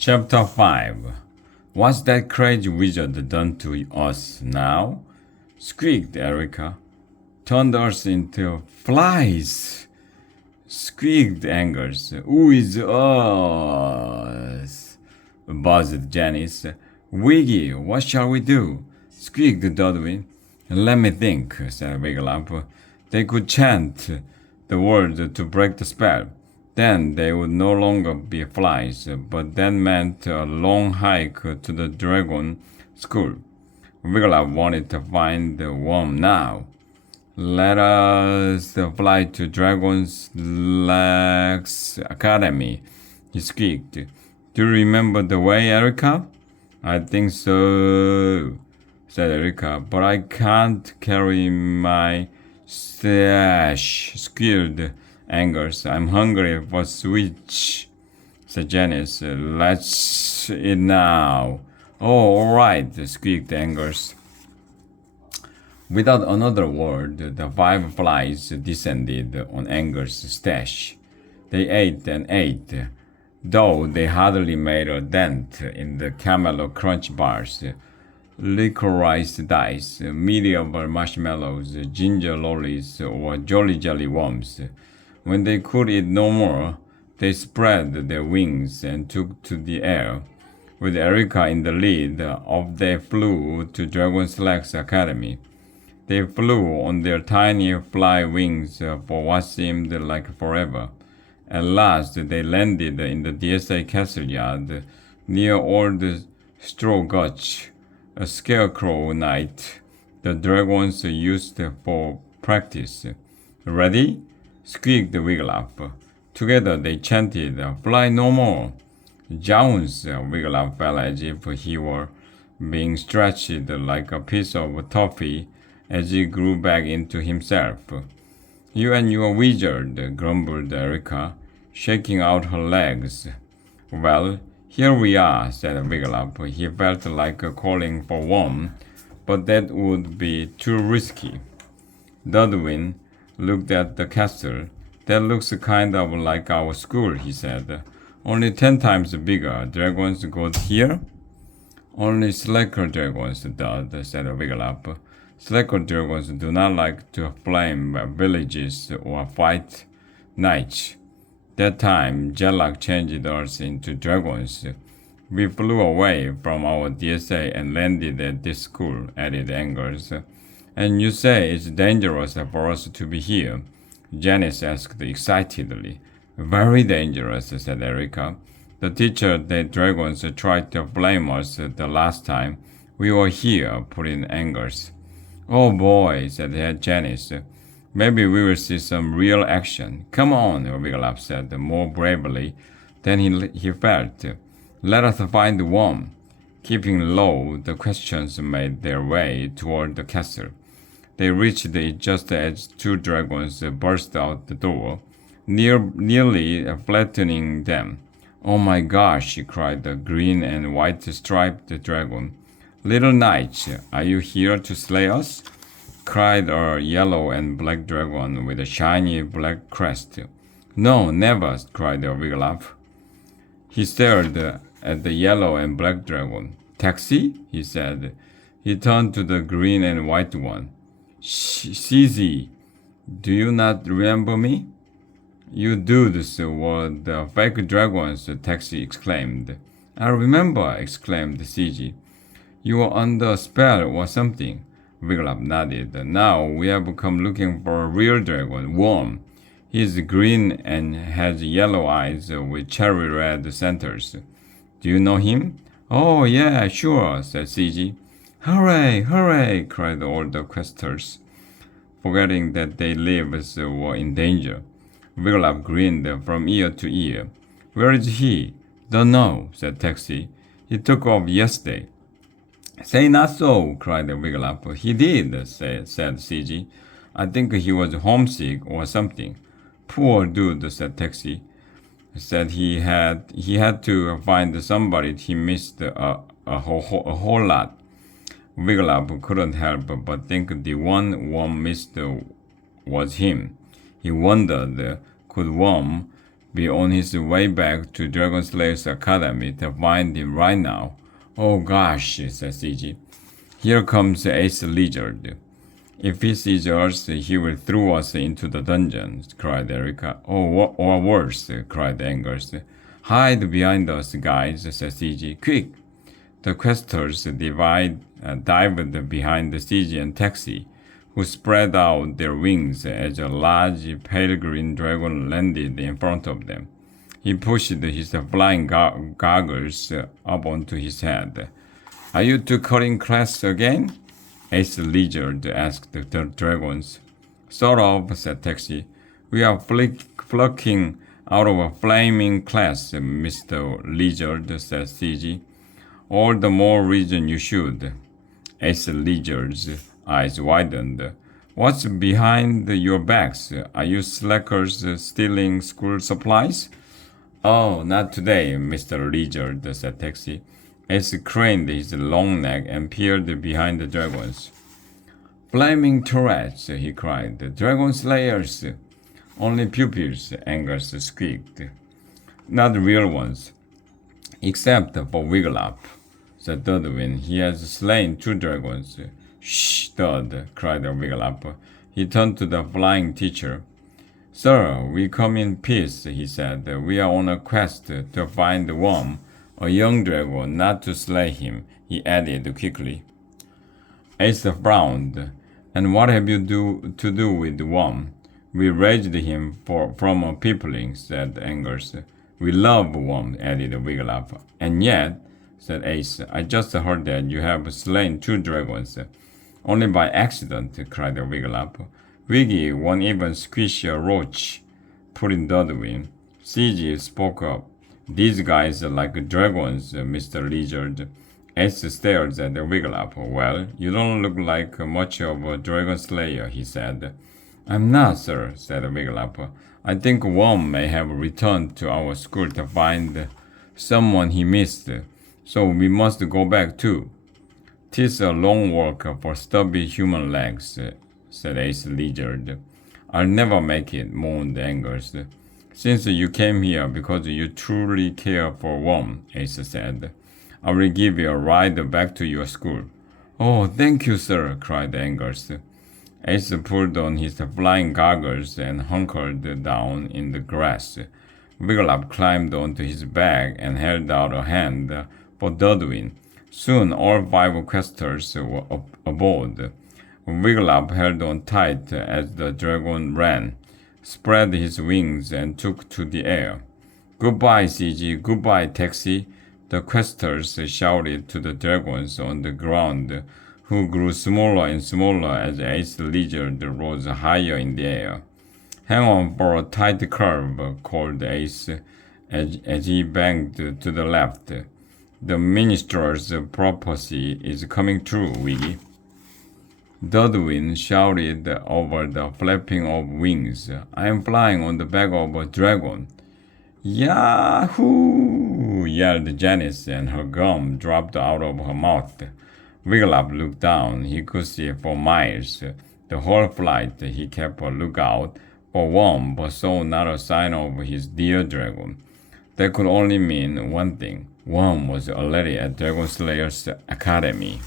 Chapter 5. What's that crazy wizard done to us now? Squeaked Erica. Turned us into flies. Squeaked Angers. Who is us? Buzzed Janice. Wiggy, what shall we do? Squeaked Dudwin. Let me think, said Wigglytuff. They could chant the word to break the spell. Then they would no longer be flies, but that meant a long hike to the dragon school. Wigglytuff wanted to find the worm now. Let us fly to Dragon's Legs Academy, he squeaked. Do you remember the way, Erica? I think so, said Erica, but I can't carry my stash, squealed Angers. I'm hungry for sweets, said Janice. Let's eat now. Oh, all right, squeaked Angers. Without another word, the five flies descended on Anger's stash. They ate and ate, though they hardly made a dent in the Camelot Crunch bars, licorice dice, medieval marshmallows, ginger lollies, or jolly jelly worms. When they could eat no more, they spread their wings and took to the air. With Erica in the lead, off they flew to Dragon's Legs Academy. They flew on their tiny fly wings for what seemed like forever. At last, they landed in the DSA castle yard near old Strawgutch, a scarecrow knight the dragons used for practice. Ready? Squeaked Wigglytuff. Together they chanted, Fly no more. Jounce! Wigglytuff felt as if he were being stretched like a piece of toffee as he grew back into himself. You and your wizard, grumbled Erica, shaking out her legs. Well, here we are, said Wigglytuff. He felt like calling for Worm, but that would be too risky. Dudwin looked at the castle. That looks kind of like our school, he said. Only 10 times bigger. Dragons go here? Only slacker dragons, Dud, said Wigglytuff. Slacker dragons do not like to flame villages or fight knights. That time, Jellock changed us into dragons. We flew away from our DSA and landed at this school, added Angers. And you say it's dangerous for us to be here? Janice asked excitedly. Very dangerous, said Erica. The teacher that dragons tried to flame us the last time we were here, put in Angers. Oh boy, said Janice. Maybe we will see some real action. Come on, Wigglytuff said more bravely than he felt. Let us find the worm. Keeping low, the questions made their way toward the castle. They reached it just as two dragons burst out the door, nearly flattening them. Oh my gosh, cried the green and white striped dragon. Little knights, are you here to slay us? Cried a yellow and black dragon with a shiny black crest. No, never, cried Wigglytuff. He stared at the yellow and black dragon. Taxi? He said. He turned to the green and white one. Cece, do you not remember me? You dudes were the fake dragons, Taxi exclaimed. I remember, exclaimed Cece. You were under a spell or something. Wigglytuff nodded. Now we have come looking for a real dragon, Worm. He is green and has yellow eyes with cherry red centers. Do you know him? Oh, yeah, sure, said Cece. Hooray, hooray, cried all the questers, forgetting that their lives were in danger. Wigglytuff grinned from ear to ear. Where is he? Don't know, said Taxi. He took off yesterday. Say not so, cried Wigglytuff. He did, said Cece. I think he was homesick or something. Poor dude, said Taxi. Said he had to find somebody he missed a whole lot. Wigglytuff couldn't help but think the one Worm missed was him. He wondered, could Worm be on his way back to Dragon Slayer's Academy to find him right now. Oh gosh, said CG. Here comes Ace Lizard. If he sees us, he will throw us into the dungeon, cried Erica. Oh, or worse, cried Angus. Hide behind us, guys, said CG. Quick! The questers dived behind CG and Taxi, who spread out their wings as a large pale green dragon landed in front of them. He pushed his flying goggles up onto his head. Are you two cutting class again? Ace Lizard asked the dragons. Sort of, said Taxi. We are flunking out of a flaming class, Mr. Lizard, said CG. All the more reason you should. Ace Lizard's eyes widened. What's behind your backs? Are you slackers stealing school supplies? Oh, not today, Mr. Lizard, said Taxi. Ace craned his long neck and peered behind the dragons. Flaming turrets, he cried. Dragon Slayers! Only pupils, Angus squeaked. Not real ones. Except for Wiglop, said Dudwin. He has slain 2 dragons. Shh, Dud, cried Wiglop. He turned to the flying teacher. Sir, we come in peace, he said. We are on a quest to find Worm, a young dragon, not to slay him, he added quickly. Ace frowned. And what have you to do with Worm? We raised him from a peopling, said Angus. We love Worm, added Wiglop. And yet, said Ace, I just heard that you have slain 2 dragons. Only by accident, cried Wiglop. Wiggy won't even squish a roach, put in Dudwin. CG spoke up. These guys are like dragons, Mr. Lizard. Ace stared at Wiglop. Well, you don't look like much of a dragon slayer, he said. I'm not, sir, said Wiglop. I think Worm may have returned to our school to find someone he missed, so we must go back too. 'Tis a long walk for stubby human legs, said Ace Lizard. I'll never make it, moaned Angus. Since you came here because you truly care for Worm, Ace said, I will give you a ride back to your school. Oh, thank you, sir, cried Angus. Ace pulled on his flying goggles and hunkered down in the grass. Wiglop climbed onto his back and held out a hand for Dudwin. Soon all 5 questers were aboard. Wiglop held on tight as the dragon ran, spread his wings, and took to the air. Goodbye, CG. Goodbye, Taxi. The questers shouted to the dragons on the ground, who grew smaller and smaller as Ace Lizard rose higher in the air. Hang on for a tight curve, called Ace as he banged to the left. The minstrel's prophecy is coming true, Wiggy. Dudwin shouted over the flapping of wings. I am flying on the back of a dragon. Yahoo! Yelled Janice, and her gum dropped out of her mouth. Wiglop looked down. He could see for miles. The whole flight he kept a lookout for Worm, but saw not a sign of his dear dragon. That could only mean one thing. Worm was already at Dragon Slayer's Academy.